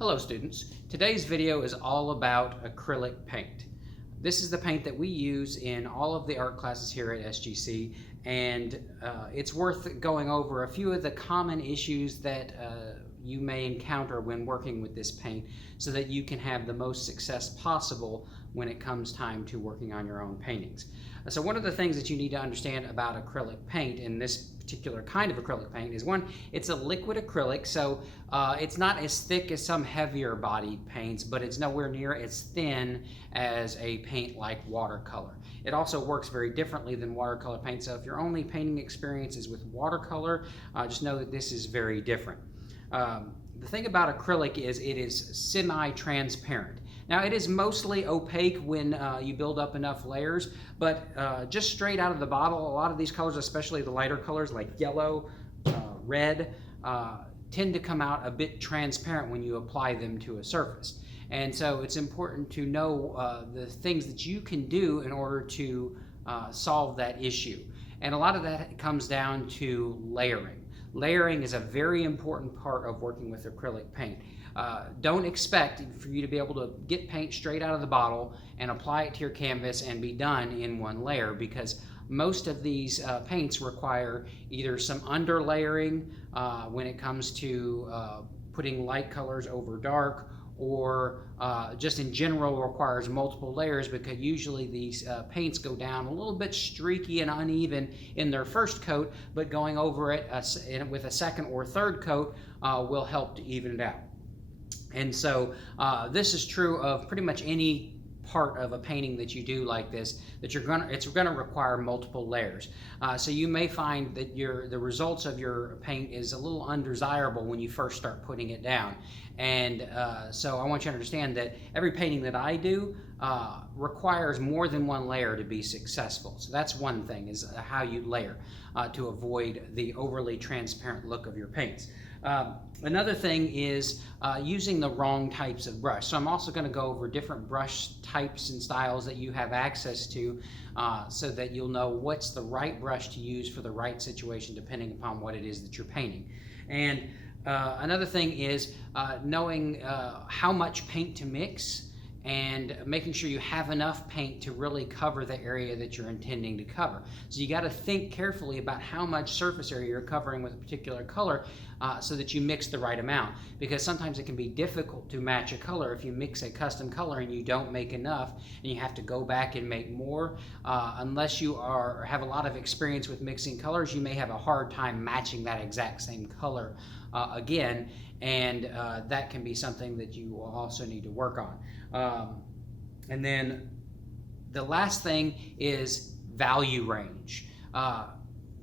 Hello students. Today's video is all about acrylic paint. This is the paint that we use in all of the art classes here at SGC, and it's worth going over a few of the common issues that you may encounter when working with this paint so that you can have the most success possible when it comes time to working on your own paintings. So one of the things that you need to understand about acrylic paint in this particular kind of acrylic paint is, one, it's a liquid acrylic, so it's not as thick as some heavier bodied paints, but it's nowhere near as thin as a paint like watercolor. It also works very differently than watercolor paint, so if your only painting experience is with watercolor, just know that this is very different. The thing about acrylic is it is semi-transparent. Now, it is mostly opaque when you build up enough layers, but just straight out of the bottle, a lot of these colors, especially the lighter colors like yellow, red, tend to come out a bit transparent when you apply them to a surface. And so it's important to know the things that you can do in order to solve that issue. And a lot of that comes down to layering. Layering is a very important part of working with acrylic paint. Don't expect for you to be able to get paint straight out of the bottle and apply it to your canvas and be done in one layer, because most of these paints require either some underlayering when it comes to putting light colors over dark, or just in general requires multiple layers, because usually these paints go down a little bit streaky and uneven in their first coat, but going over it with a second or third coat will help to even it out. And so this is true of pretty much any part of a painting that you do like this, that it's gonna require multiple layers. So you may find that the results of your paint is a little undesirable when you first start putting it down. And so I want you to understand that every painting that I do requires more than one layer to be successful. So that's one thing, is how you layer to avoid the overly transparent look of your paints. Another thing is using the wrong types of brush. So I'm also going to go over different brush types and styles that you have access to so that you'll know what's the right brush to use for the right situation depending upon what it is that you're painting. And another thing is knowing how much paint to mix and making sure you have enough paint to really cover the area that you're intending to cover. So you got to think carefully about how much surface area you're covering with a particular color so that you mix the right amount, because sometimes it can be difficult to match a color if you mix a custom color and you don't make enough and you have to go back and make more. Unless you have a lot of experience with mixing colors, you may have a hard time matching that exact same color again, and that can be something that you will also need to work on. And then the last thing is value range.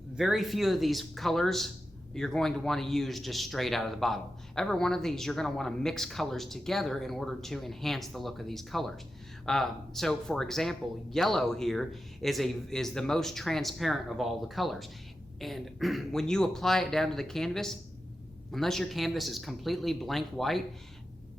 Very few of these colors you're going to want to use just straight out of the bottle. Every one of these you're going to want to mix colors together in order to enhance the look of these colors. So for example, yellow here is the most transparent of all the colors. And when you apply it down to the canvas, unless your canvas is completely blank white,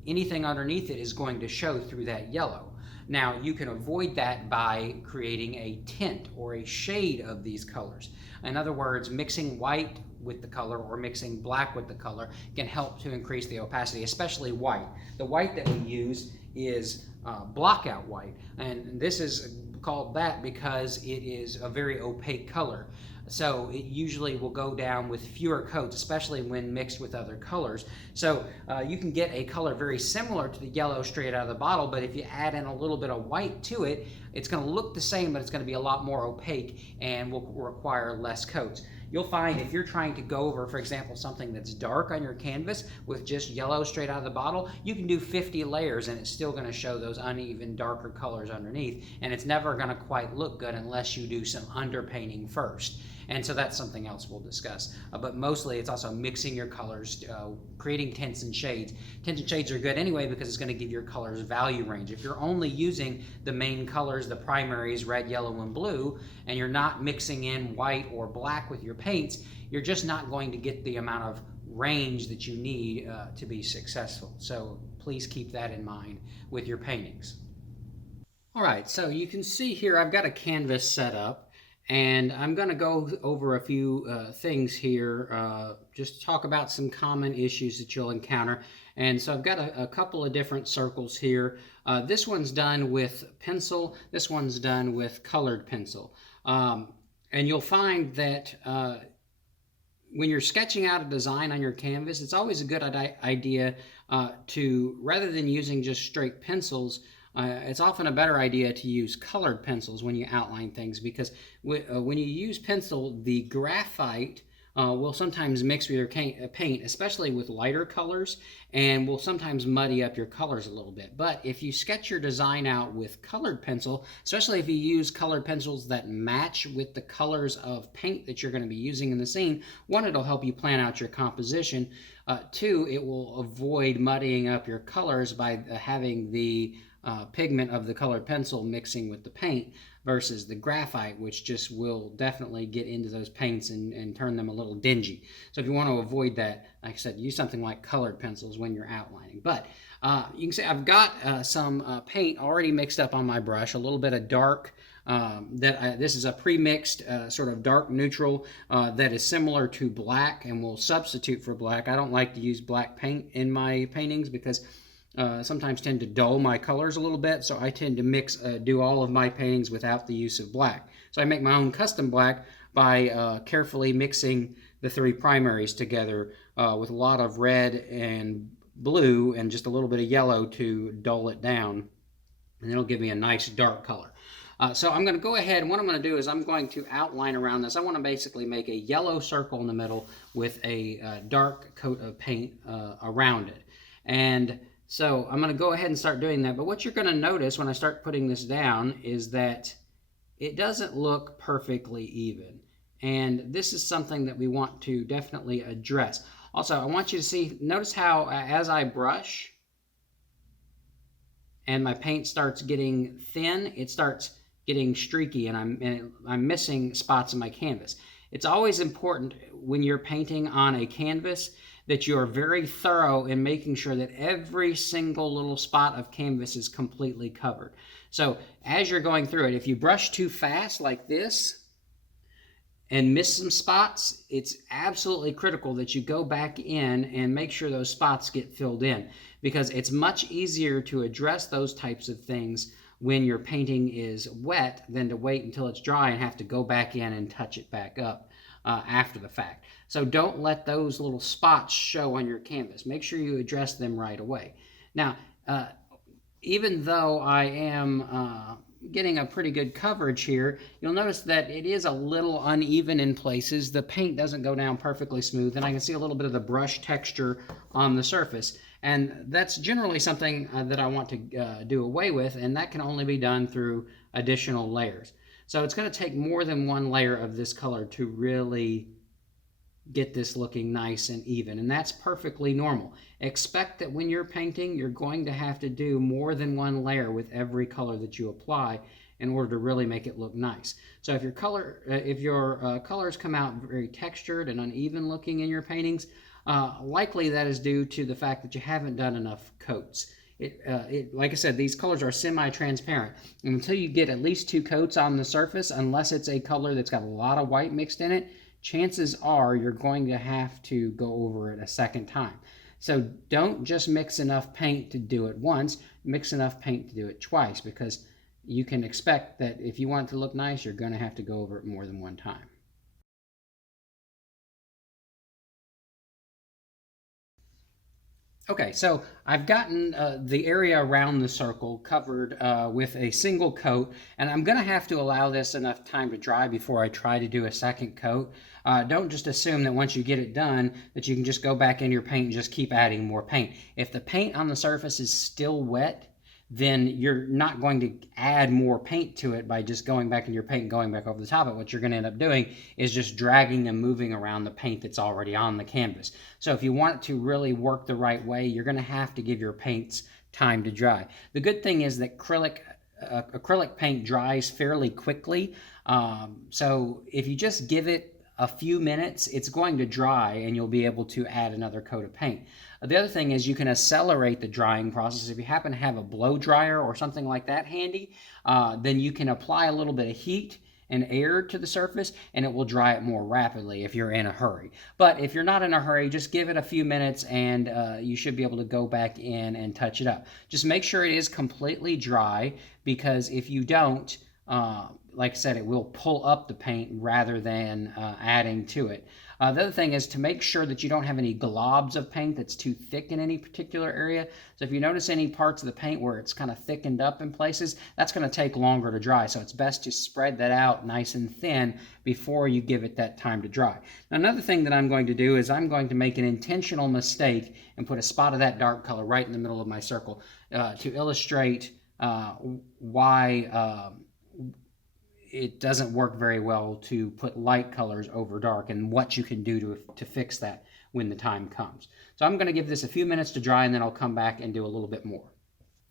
anything underneath it is going to show through that yellow. Now, you can avoid that by creating a tint or a shade of these colors. In other words, mixing white with the color or mixing black with the color can help to increase the opacity, especially white. The white that we use is blockout white, and this is called that because it is a very opaque color. So it usually will go down with fewer coats, especially when mixed with other colors. So you can get a color very similar to the yellow straight out of the bottle, but if you add in a little bit of white to it, it's going to look the same, but it's going to be a lot more opaque and will require less coats. You'll find if you're trying to go over, for example, something that's dark on your canvas with just yellow straight out of the bottle, you can do 50 layers and it's still going to show those uneven, darker colors underneath, and it's never going to quite look good unless you do some underpainting first. And so that's something else we'll discuss. But mostly it's also mixing your colors, creating tints and shades. Tints and shades are good anyway because it's going to give your colors value range. If you're only using the main colors, the primaries, red, yellow, and blue, and you're not mixing in white or black with your paints, you're just not going to get the amount of range that you need to be successful. So please keep that in mind with your paintings. All right, so you can see here I've got a canvas set up. And I'm going to go over a few things here, just talk about some common issues that you'll encounter. And so I've got a couple of different circles here. This one's done with pencil, this one's done with colored pencil. And you'll find that when you're sketching out a design on your canvas, it's always a good idea to, rather than using just straight pencils, it's often a better idea to use colored pencils when you outline things, because when you use pencil, the graphite will sometimes mix with your paint, especially with lighter colors, and will sometimes muddy up your colors a little bit. But if you sketch your design out with colored pencil, especially if you use colored pencils that match with the colors of paint that you're going to be using in the scene, one, it'll help you plan out your composition. Two, it will avoid muddying up your colors by having the pigment of the colored pencil mixing with the paint versus the graphite, which just will definitely get into those paints and turn them a little dingy. So if you want to avoid that, like I said, use something like colored pencils when you're outlining. But you can see I've got some paint already mixed up on my brush, a little bit of dark. This is a pre-mixed sort of dark neutral that is similar to black and will substitute for black. I don't like to use black paint in my paintings because sometimes tend to dull my colors a little bit, so I tend to do all of my paintings without the use of black. So I make my own custom black by carefully mixing the three primaries together with a lot of red and blue and just a little bit of yellow to dull it down, and it'll give me a nice dark color. So I'm going to go ahead, and what I'm going to do is I'm going to outline around this. I want to basically make a yellow circle in the middle with a dark coat of paint around it. And so I'm going to go ahead and start doing that. But what you're going to notice when I start putting this down is that it doesn't look perfectly even. And this is something that we want to definitely address. Also, I want you to notice how as I brush and my paint starts getting thin, it starts getting streaky, and I'm missing spots in my canvas. It's always important when you're painting on a canvas that you are very thorough in making sure that every single little spot of canvas is completely covered. So as you're going through it, if you brush too fast like this and miss some spots, it's absolutely critical that you go back in and make sure those spots get filled in, because it's much easier to address those types of things when your painting is wet than to wait until it's dry and have to go back in and touch it back up after the fact. So don't let those little spots show on your canvas. Make sure you address them right away. Now, even though I am getting a pretty good coverage here, you'll notice that it is a little uneven in places. The paint doesn't go down perfectly smooth, and I can see a little bit of the brush texture on the surface. And that's generally something that I want to do away with, and that can only be done through additional layers. So it's going to take more than one layer of this color to really get this looking nice and even, and that's perfectly normal. Expect that when you're painting, you're going to have to do more than one layer with every color that you apply in order to really make it look nice. So if your colors come out very textured and uneven looking in your paintings, likely that is due to the fact that you haven't done enough coats. Like I said, these colors are semi-transparent, and until you get at least 2 coats on the surface, unless it's a color that's got a lot of white mixed in it, chances are you're going to have to go over it a second time. So don't just mix enough paint to do it once, mix enough paint to do it twice, because you can expect that if you want it to look nice, you're going to have to go over it more than one time. Okay, so I've gotten the area around the circle covered with a single coat, and I'm going to have to allow this enough time to dry before I try to do a second coat. Don't just assume that once you get it done that you can just go back in your paint and just keep adding more paint. If the paint on the surface is still wet, then you're not going to add more paint to it by just going back in your paint and going back over the top of it. What you're going to end up doing is just dragging and moving around the paint that's already on the canvas. So if you want it to really work the right way, you're going to have to give your paints time to dry. The good thing is that acrylic paint dries fairly quickly. So if you just give it a few minutes, it's going to dry and you'll be able to add another coat of paint. The other thing is you can accelerate the drying process. If you happen to have a blow dryer or something like that handy, then you can apply a little bit of heat and air to the surface, and it will dry it more rapidly if you're in a hurry. But if you're not in a hurry, just give it a few minutes and you should be able to go back in and touch it up. Just make sure it is completely dry, because if you don't, like I said, it will pull up the paint rather than adding to it. The other thing is to make sure that you don't have any globs of paint that's too thick in any particular area. So if you notice any parts of the paint where it's kind of thickened up in places, that's going to take longer to dry. So it's best to spread that out nice and thin before you give it that time to dry. Now, another thing that I'm going to do is I'm going to make an intentional mistake and put a spot of that dark color right in the middle of my circle to illustrate why it doesn't work very well to put light colors over dark, and what you can do to fix that when the time comes. So I'm going to give this a few minutes to dry, and then I'll come back and do a little bit more.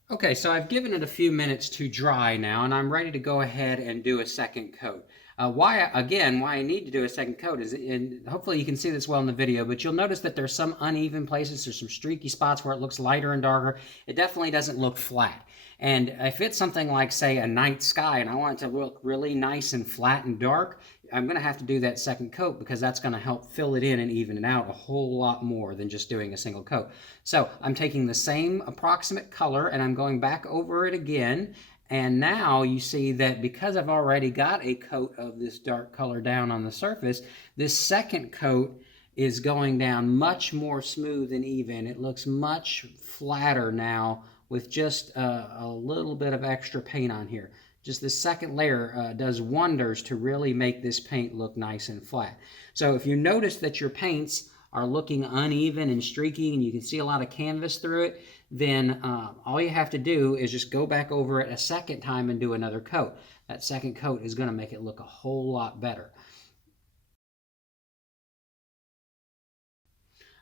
Okay, so I've given it a few minutes to dry now, and I'm ready to go ahead and do a second coat. Why I need to do a second coat is, and hopefully you can see this well in the video, but you'll notice that there's some uneven places, there's some streaky spots where it looks lighter and darker. It definitely doesn't look flat. And if it's something like, say, a night sky, and I want it to look really nice and flat and dark, I'm going to have to do that second coat, because that's going to help fill it in and even it out a whole lot more than just doing a single coat. So I'm taking the same approximate color and I'm going back over it again. And now you see that because I've already got a coat of this dark color down on the surface, this second coat is going down much more smooth and even. It looks much flatter now with just a little bit of extra paint on here. Just the second layer does wonders to really make this paint look nice and flat. So if you notice that your paints are looking uneven and streaky and you can see a lot of canvas through it, then all you have to do is just go back over it a second time and do another coat. That second coat is going to make it look a whole lot better.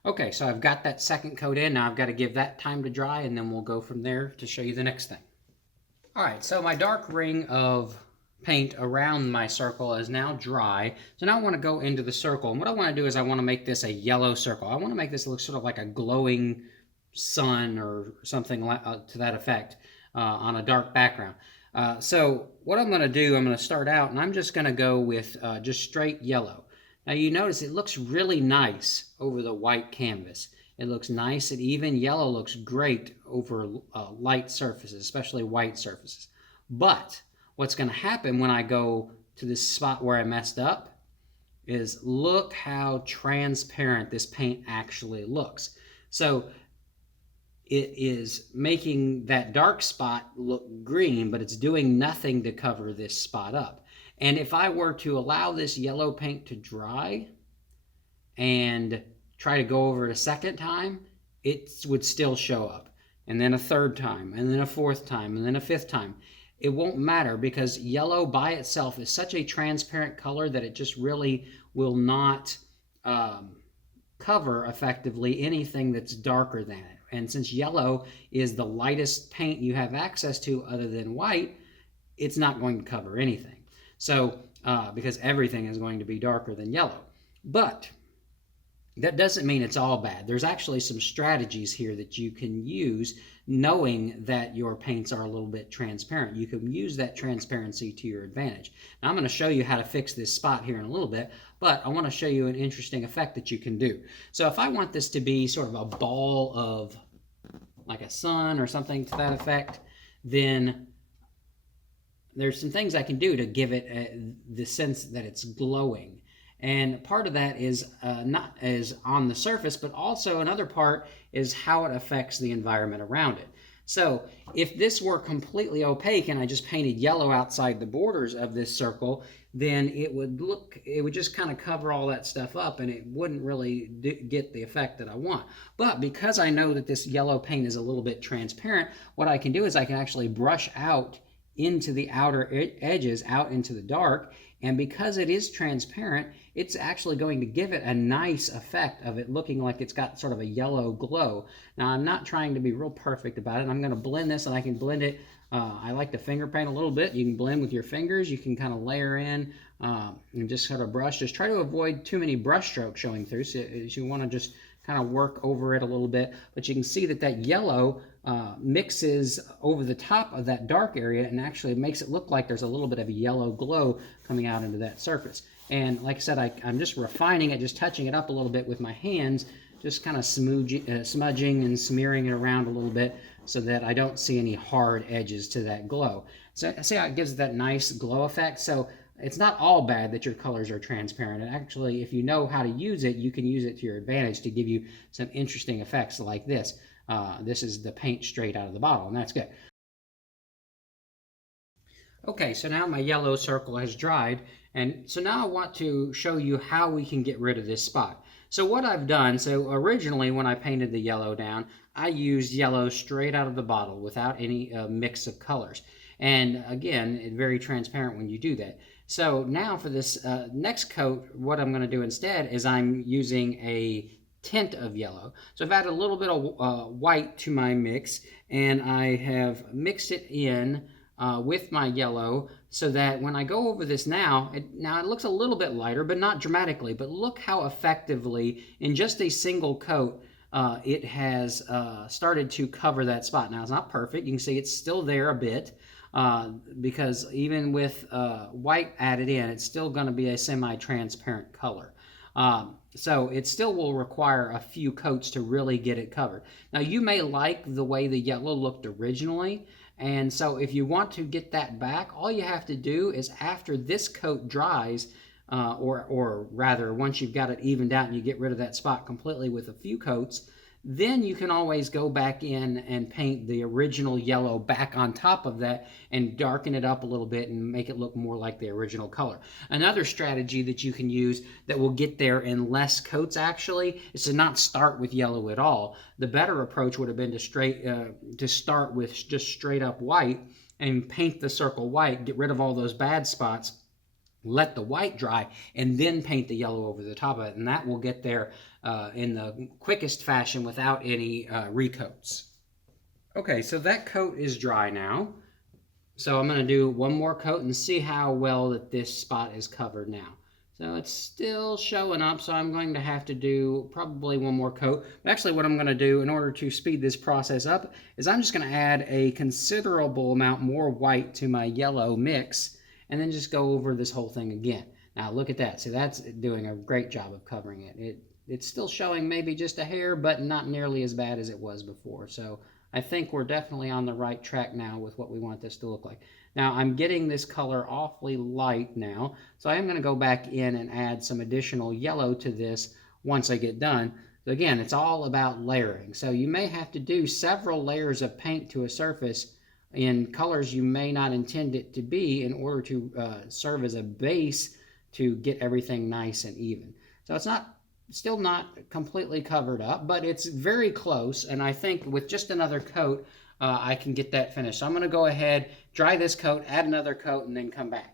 Okay, so I've got that second coat in. Now I've got to give that time to dry, and then we'll go from there to show you the next thing. All right, so my dark ring of paint around my circle is now dry. So now I want to go into the circle. And what I want to do is I want to make this a yellow circle. I want to make this look sort of like a glowing sun or something to that effect on a dark background. So what I'm going to do, I'm going to start out, and I'm just going to go with just straight yellow. Now you notice it looks really nice over the white canvas. It looks nice and even. Yellow looks great over light surfaces, especially white surfaces. But what's going to happen when I go to this spot where I messed up is look how transparent this paint actually looks. So it is making that dark spot look green, but it's doing nothing to cover this spot up. And if I were to allow this yellow paint to dry and try to go over it a second time, it would still show up. And then a third time, and then a fourth time, and then a fifth time. It won't matter, because yellow by itself is such a transparent color that it just really will not cover effectively anything that's darker than it. And since yellow is the lightest paint you have access to other than white, it's not going to cover anything. So, because everything is going to be darker than yellow. But that doesn't mean it's all bad. There's actually some strategies here that you can use, knowing that your paints are a little bit transparent. You can use that transparency to your advantage. Now, I'm going to show you how to fix this spot here in a little bit, but I want to show you an interesting effect that you can do. So if I want this to be sort of a ball of like a sun or something to that effect, then there's some things I can do to give it the sense that it's glowing. And part of that is not as on the surface, but also another part is how it affects the environment around it. So if this were completely opaque and I just painted yellow outside the borders of this circle, then it would just kind of cover all that stuff up, and it wouldn't really get the effect that I want. But because I know that this yellow paint is a little bit transparent, what I can do is I can actually brush out into the outer edges, out into the dark, and because it is transparent, it's actually going to give it a nice effect of it looking like it's got sort of a yellow glow. Now, I'm not trying to be real perfect about it. I'm going to blend this, and I can blend it. I like to finger paint a little bit. You can blend with your fingers. You can kind of layer in and just sort of brush. Just try to avoid too many brush strokes showing through. So you want to just kind of work over it a little bit. But you can see that that yellow mixes over the top of that dark area and actually makes it look like there's a little bit of a yellow glow coming out into that surface. And like I said, I'm just refining it, just touching it up a little bit with my hands, just kind of smudging and smearing it around a little bit so that I don't see any hard edges to that glow. So see how it gives that nice glow effect? So it's not all bad that your colors are transparent. And actually, if you know how to use it, you can use it to your advantage to give you some interesting effects like this. This is the paint straight out of the bottle, and that's good. Okay, so now my yellow circle has dried, and so now I want to show you how we can get rid of this spot. So what I've done, so originally when I painted the yellow down, I used yellow straight out of the bottle without any mix of colors. And again, it's very transparent when you do that. So now for this next coat, what I'm going to do instead is I'm using a tint of yellow. So I've added a little bit of white to my mix, and I have mixed it in with my yellow so that when I go over this now it looks a little bit lighter, but not dramatically. But look how effectively, in just a single coat, it has started to cover that spot. Now, it's not perfect. You can see it's still there a bit because even with white added in, it's still going to be a semi-transparent color. So it still will require a few coats to really get it covered. Now, you may like the way the yellow looked originally, and so if you want to get that back, all you have to do is after this coat dries, or rather once you've got it evened out and you get rid of that spot completely with a few coats, then you can always go back in and paint the original yellow back on top of that and darken it up a little bit and make it look more like the original color. Another strategy that you can use that will get there in less coats actually is to not start with yellow at all. The better approach would have been to start with just straight up white and paint the circle white, get rid of all those bad spots, let the white dry, and then paint the yellow over the top of it. And that will get there in the quickest fashion without any recoats. Okay, so that coat is dry now. So I'm going to do one more coat and see how well that this spot is covered now. So it's still showing up, so I'm going to have to do probably one more coat. But actually what I'm going to do in order to speed this process up is I'm just going to add a considerable amount more white to my yellow mix and then just go over this whole thing again. Now look at that. See, that's doing a great job of covering it. It's still showing maybe just a hair, but not nearly as bad as it was before. So I think we're definitely on the right track now with what we want this to look like. Now I'm getting this color awfully light now, so I am going to go back in and add some additional yellow to this once I get done. So again, it's all about layering. So you may have to do several layers of paint to a surface in colors you may not intend it to be in order to serve as a base to get everything nice and even. So it's still not completely covered up, but it's very close, and I think with just another coat I can get that finished. So I'm going to go ahead, dry this coat, add another coat, and then come back.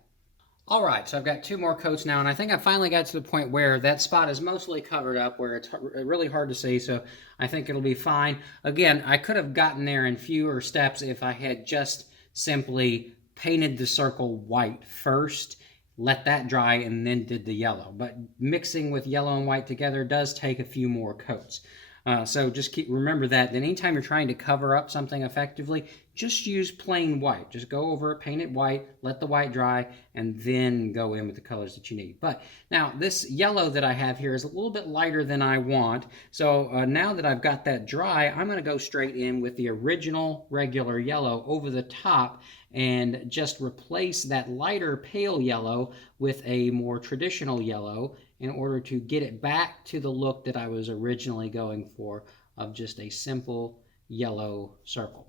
All right, so I've got two more coats now, and I think I finally got to the point where that spot is mostly covered up, where it's really hard to see, so I think it'll be fine. Again, I could have gotten there in fewer steps if I had just simply painted the circle white first, let that dry, and then did the yellow. But mixing with yellow and white together does take a few more coats. So just remember that anytime you're trying to cover up something effectively, just use plain white. Just go over it, paint it white, let the white dry, and then go in with the colors that you need. But now this yellow that I have here is a little bit lighter than I want. So now that I've got that dry, I'm going to go straight in with the original regular yellow over the top and just replace that lighter pale yellow with a more traditional yellow in order to get it back to the look that I was originally going for of just a simple yellow circle.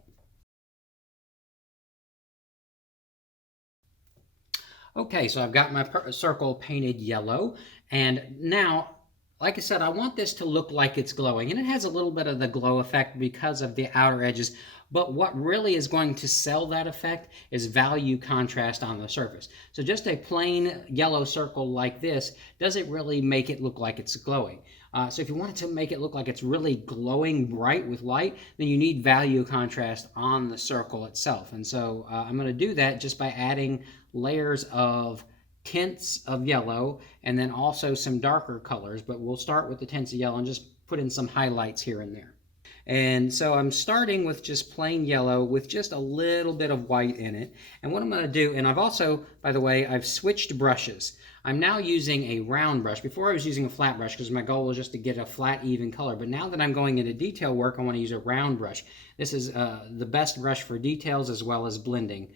Okay, so I've got my circle painted yellow, and now, like I said, I want this to look like it's glowing, and it has a little bit of the glow effect because of the outer edges, but what really is going to sell that effect is value contrast on the surface. So just a plain yellow circle like this doesn't really make it look like it's glowing. So if you wanted to make it look like it's really glowing bright with light, then you need value contrast on the circle itself. And so I'm going to do that just by adding layers of tints of yellow and then also some darker colors. But we'll start with the tints of yellow and just put in some highlights here and there. And so I'm starting with just plain yellow with just a little bit of white in it. And what I'm going to do, and I've also, by the way, I've switched brushes. I'm now using a round brush. Before I was using a flat brush because my goal was just to get a flat, even color. But now that I'm going into detail work, I want to use a round brush. This is the best brush for details as well as blending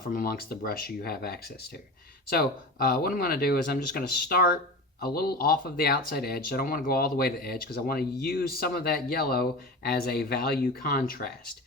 from amongst the brush you have access to. So what I'm going to do is I'm just going to start a little off of the outside edge. So I don't want to go all the way to the edge because I want to use some of that yellow as a value contrast.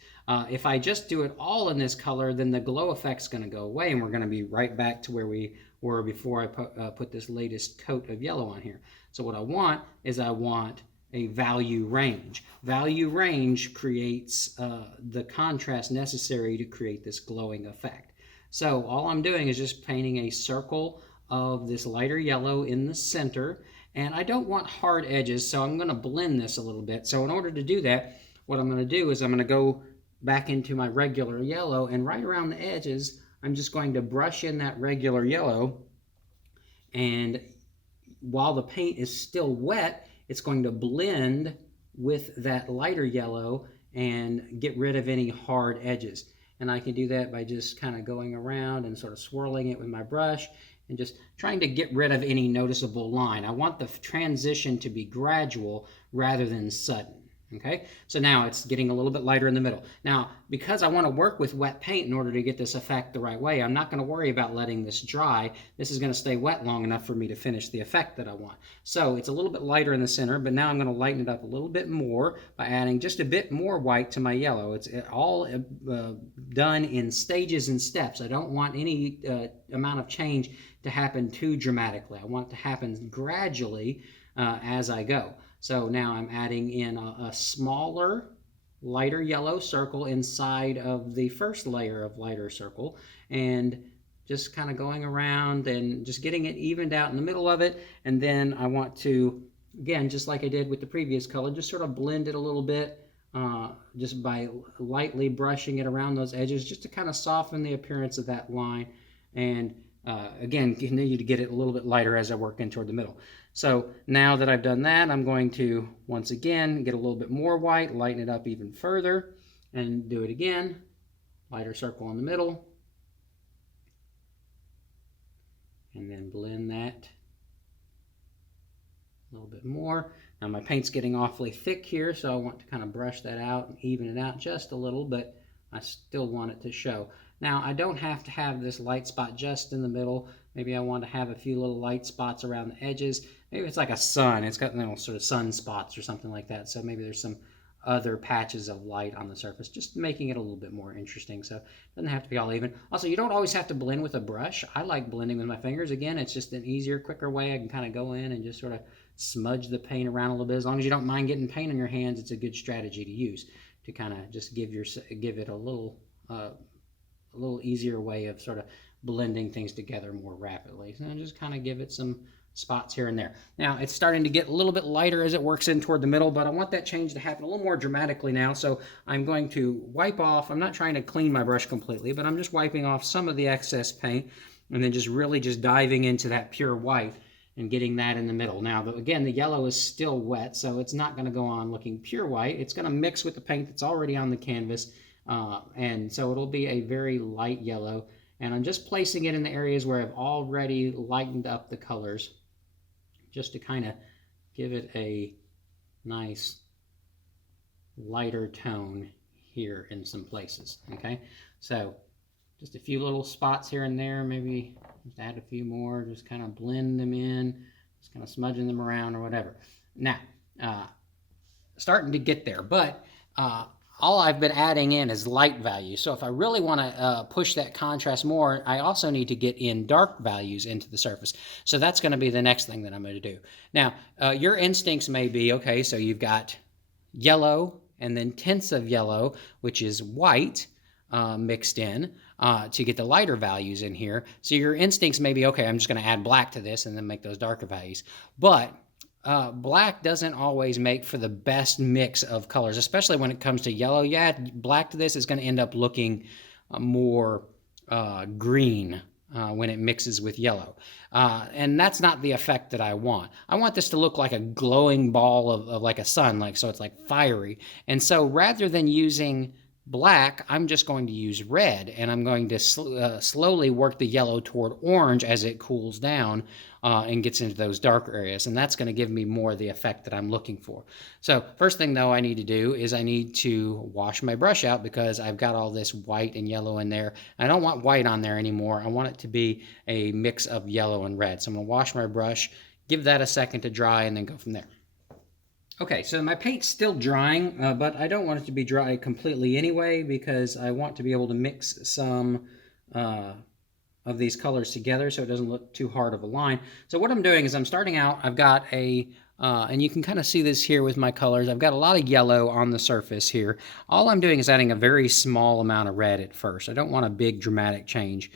If I just do it all in this color, then the glow effect's going to go away and we're going to be right back to where we were before I put this latest coat of yellow on here. So what I want is I want a value range. Value range creates the contrast necessary to create this glowing effect. So all I'm doing is just painting a circle of this lighter yellow in the center, and I don't want hard edges, so I'm going to blend this a little bit. So in order to do that, what I'm going to do is I'm going to go back into my regular yellow, and right around the edges I'm just going to brush in that regular yellow, and while the paint is still wet, it's going to blend with that lighter yellow and get rid of any hard edges. And I can do that by just kind of going around and sort of swirling it with my brush and just trying to get rid of any noticeable line. I want the transition to be gradual rather than sudden. Okay, so now it's getting a little bit lighter in the middle. Now, because I want to work with wet paint in order to get this effect the right way, I'm not going to worry about letting this dry. This is going to stay wet long enough for me to finish the effect that I want. So it's a little bit lighter in the center, but now I'm going to lighten it up a little bit more by adding just a bit more white to my yellow. It's all done in stages and steps. I don't want any amount of change to happen too dramatically. I want it to happen gradually as I go. So now I'm adding in a smaller, lighter yellow circle inside of the first layer of lighter circle, and just kind of going around and just getting it evened out in the middle of it. And then I want to, again, just like I did with the previous color, just sort of blend it a little bit just by lightly brushing it around those edges just to kind of soften the appearance of that line. And again, continue to get it a little bit lighter as I work in toward the middle. So now that I've done that, I'm going to, once again, get a little bit more white, lighten it up even further, and do it again. Lighter circle in the middle. And then blend that a little bit more. Now my paint's getting awfully thick here, so I want to kind of brush that out and even it out just a little, but I still want it to show. Now, I don't have to have this light spot just in the middle. Maybe I want to have a few little light spots around the edges. Maybe it's like a sun. It's got sort of sun spots or something like that. So maybe there's some other patches of light on the surface, just making it a little bit more interesting. So it doesn't have to be all even. Also, you don't always have to blend with a brush. I like blending with my fingers. Again, it's just an easier, quicker way. I can kind of go in and just sort of smudge the paint around a little bit. As long as you don't mind getting paint on your hands, it's a good strategy to use to kind of just give it a little easier way of sort of blending things together more rapidly. So just kind of give it some spots here and there. Now it's starting to get a little bit lighter as it works in toward the middle, but I want that change to happen a little more dramatically now. So I'm going to wipe off, I'm not trying to clean my brush completely, but I'm just wiping off some of the excess paint and then just really just diving into that pure white and getting that in the middle. Now, again, the yellow is still wet, so it's not going to go on looking pure white. It's going to mix with the paint that's already on the canvas. And so it'll be a very light yellow, and I'm just placing it in the areas where I've already lightened up the colors just to kind of give it a nice lighter tone here in some places. Okay, so just a few little spots here and there, maybe just add a few more, just kind of blend them in, just kind of smudging them around or whatever. Now, starting to get there, but all I've been adding in is light values. So if I really want to push that contrast more, I also need to get in dark values into the surface. So that's going to be the next thing that I'm going to do. Now, your instincts may be, okay, so you've got yellow and then tints of yellow, which is white, mixed in to get the lighter values in here. So your instincts may be, okay, I'm just going to add black to this and then make those darker values. But black doesn't always make for the best mix of colors, especially when it comes to yellow. You add black to this, it's going to end up looking more green when it mixes with yellow. And that's not the effect that I want. I want this to look like a glowing ball of like a sun, like, so it's like fiery. And so rather than using black, I'm just going to use red, and I'm going to slowly work the yellow toward orange as it cools down and gets into those darker areas, and that's going to give me more of the effect that I'm looking for. So first thing though I need to do is I need to wash my brush out, because I've got all this white and yellow in there. I don't want white on there anymore. I want it to be a mix of yellow and red. So I'm going to wash my brush, give that a second to dry, and then go from there. Okay, so my paint's still drying, but I don't want it to be dry completely anyway, because I want to be able to mix some of these colors together so it doesn't look too hard of a line. So what I'm doing is I'm starting out, I've got and you can kind of see this here with my colors, I've got a lot of yellow on the surface here. All I'm doing is adding a very small amount of red at first. I don't want a big dramatic change.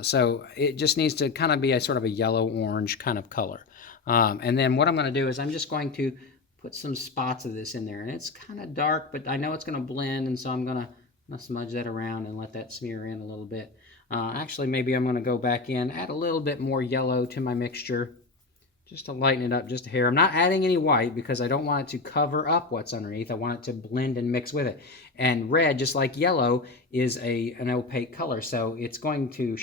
So it just needs to kind of be a sort of a yellow-orange kind of color. And then what I'm going to do is I'm just going to put some spots of this in there, and it's kind of dark, but I know it's going to blend, and so I'm going to smudge that around and let that smear in a little bit. Actually, maybe I'm going to go back in, add a little bit more yellow to my mixture, just to lighten it up just a hair. I'm not adding any white because I don't want it to cover up what's underneath. I want it to blend and mix with it. And red, just like yellow, is an opaque color, so it's going to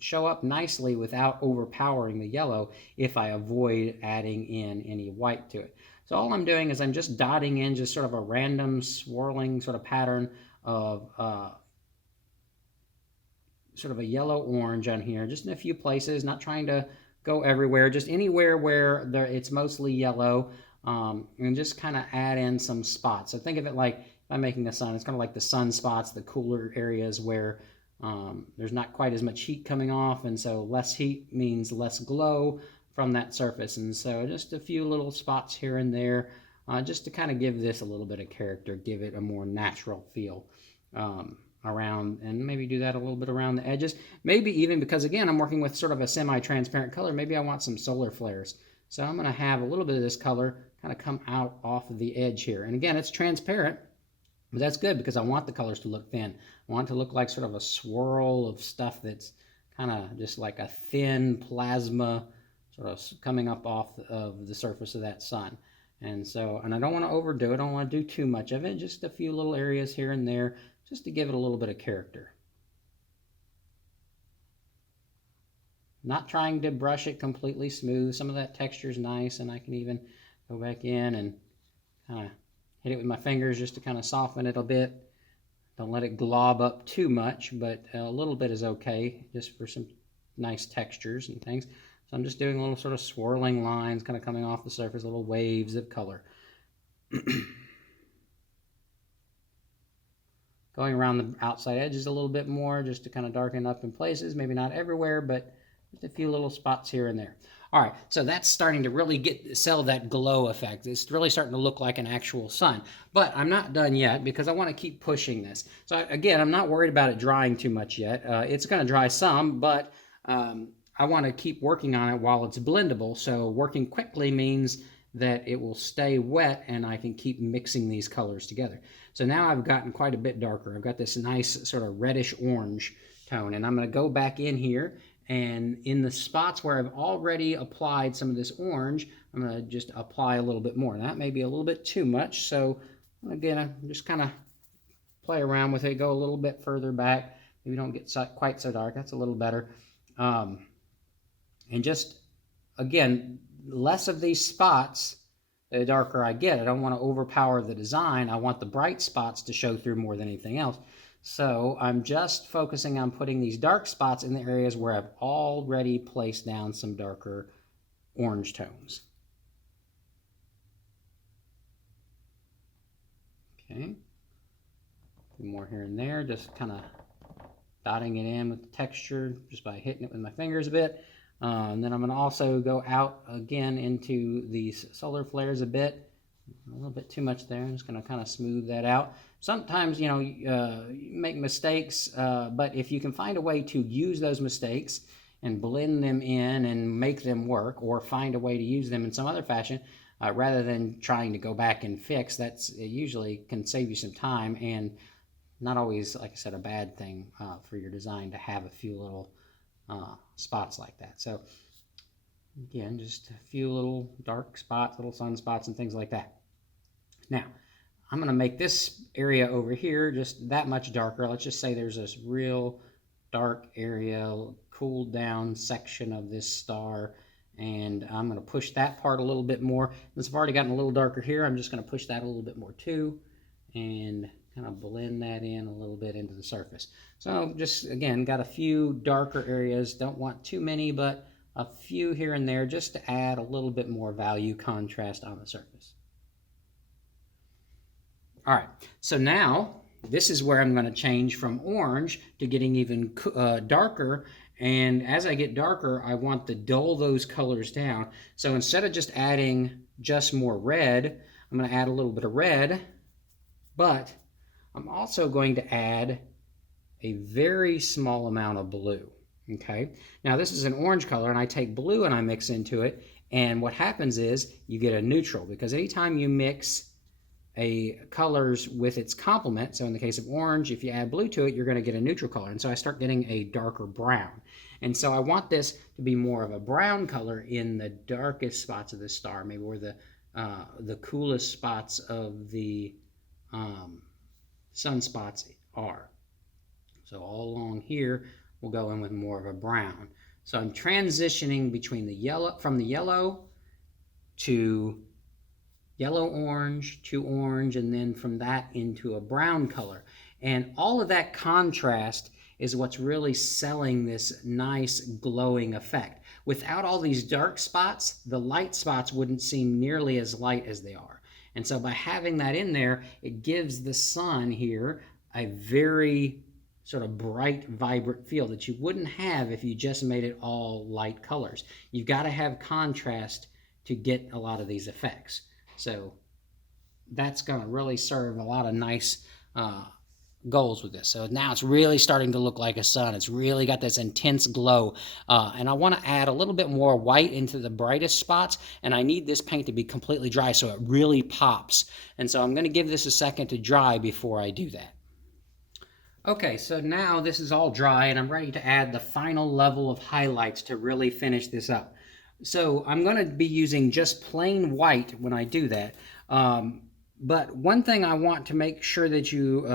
show up nicely without overpowering the yellow if I avoid adding in any white to it. So all I'm doing is I'm just dotting in just sort of a random swirling sort of pattern of sort of a yellow-orange on here, just in a few places, not trying to go everywhere, just anywhere where it's mostly yellow, and just kind of add in some spots. So think of it like, if I'm making the sun, it's kind of like the sun spots, the cooler areas where there's not quite as much heat coming off, and so less heat means less glow from that surface. And so just a few little spots here and there, just to kind of give this a little bit of character, give it a more natural feel around, and maybe do that a little bit around the edges. Maybe even, because again, I'm working with sort of a semi-transparent color, maybe I want some solar flares. So I'm going to have a little bit of this color kind of come out off of the edge here. And again, it's transparent, but that's good because I want the colors to look thin. I want it to look like sort of a swirl of stuff that's kind of just like a thin plasma sort of coming up off of the surface of that sun. And so, and I don't want to overdo it. I don't want to do too much of it. Just a few little areas here and there, just to give it a little bit of character. Not trying to brush it completely smooth. Some of that texture is nice, and I can even go back in and kind of hit it with my fingers just to kind of soften it a bit. Don't let it glob up too much, but a little bit is okay, just for some nice textures and things. So I'm just doing little sort of swirling lines kind of coming off the surface, little waves of color. Going around the outside edges a little bit more, just to kind of darken up in places, maybe not everywhere, but just a few little spots here and there. All right, so that's starting to really sell that glow effect. It's really starting to look like an actual sun. But I'm not done yet because I want to keep pushing this. So again, I'm not worried about it drying too much yet. It's going to dry some, but I want to keep working on it while it's blendable. So working quickly means that it will stay wet and I can keep mixing these colors together. So now I've gotten quite a bit darker. I've got this nice sort of reddish orange tone, and I'm going to go back in here, and in the spots where I've already applied some of this orange, I'm going to just apply a little bit more. That may be a little bit too much, so again, I just kind of play around with it, go a little bit further back. Maybe don't get quite so dark. That's a little better. And just, again, less of these spots, the darker I get. I don't want to overpower the design. I want the bright spots to show through more than anything else. So I'm just focusing on putting these dark spots in the areas where I've already placed down some darker orange tones. Okay. A few more here and there, just kind of dotting it in with the texture just by hitting it with my fingers a bit. And then I'm going to also go out again into these solar flares a bit. A little bit too much there. I'm just going to kind of smooth that out. Sometimes, you know, you make mistakes, but if you can find a way to use those mistakes and blend them in and make them work, or find a way to use them in some other fashion, rather than trying to go back and fix, it usually can save you some time, and not always, like I said, a bad thing for your design to have a few little spots like that. So again, just a few little dark spots, little sunspots and things like that. Now, I'm going to make this area over here just that much darker. Let's just say there's this real dark area, cooled down section of this star, and I'm going to push that part a little bit more. Since I've already gotten a little darker here, I'm just going to push that a little bit more too, and kind of blend that in a little bit into the surface. So just, again, got a few darker areas. Don't want too many, but a few here and there just to add a little bit more value contrast on the surface. All right, so now this is where I'm going to change from orange to getting even darker. And as I get darker, I want to dull those colors down. So instead of just adding just more red, I'm going to add a little bit of red, but I'm also going to add a very small amount of blue. Okay, now this is an orange color, and I take blue and I mix into it, and what happens is you get a neutral, because anytime you mix a colors with its complement, so in the case of orange, if you add blue to it, you're going to get a neutral color, and so I start getting a darker brown. And so I want this to be more of a brown color in the darkest spots of the star, maybe where the coolest spots of the sunspots are. So all along here, we'll go in with more of a brown. So I'm transitioning between the yellow, from the yellow to yellow-orange to orange, and then from that into a brown color. And all of that contrast is what's really selling this nice glowing effect. Without all these dark spots, the light spots wouldn't seem nearly as light as they are. And so by having that in there, it gives the sun here a very sort of bright, vibrant feel that you wouldn't have if you just made it all light colors. You've got to have contrast to get a lot of these effects. So that's going to really serve a lot of nice goals with this. So now it's really starting to look like a sun. It's really got this intense glow. And I want to add a little bit more white into the brightest spots. And I need this paint to be completely dry so it really pops. And so I'm going to give this a second to dry before I do that. Okay, so now this is all dry and I'm ready to add the final level of highlights to really finish this up. So I'm going to be using just plain white when I do that. But one thing I want to make sure that you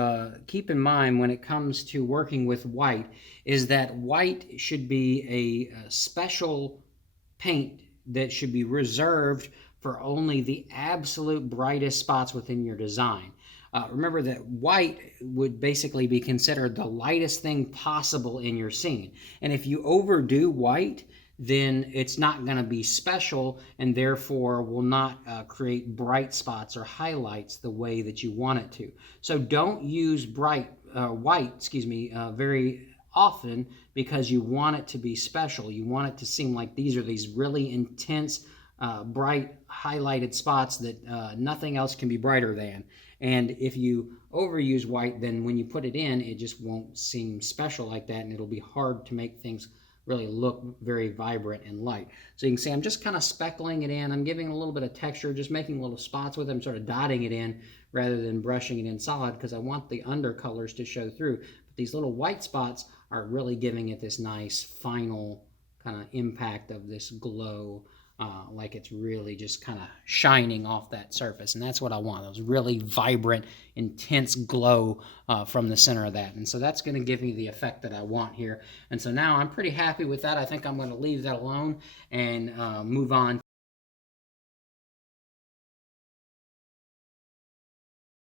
keep in mind when it comes to working with white is that white should be a special paint that should be reserved for only the absolute brightest spots within your design. Remember that white would basically be considered the lightest thing possible in your scene. And if you overdo white, then it's not going to be special and therefore will not create bright spots or highlights the way that you want it to. So don't use white, very often because you want it to be special. You want it to seem like these are these really intense, bright, highlighted spots that nothing else can be brighter than. And if you overuse white, then when you put it in, it just won't seem special like that, and it'll be hard to make things really look very vibrant and light. So you can see I'm just kind of speckling it in. I'm giving it a little bit of texture, just making little spots with it. I'm sort of dotting it in rather than brushing it in solid because I want the undercolors to show through. But these little white spots are really giving it this nice final kind of impact of this glow, like it's really just kind of shining off that surface. And that's what I want, those really vibrant, intense glow from the center of that. And so that's going to give me the effect that I want here. And so now I'm pretty happy with that. I think I'm going to leave that alone and move on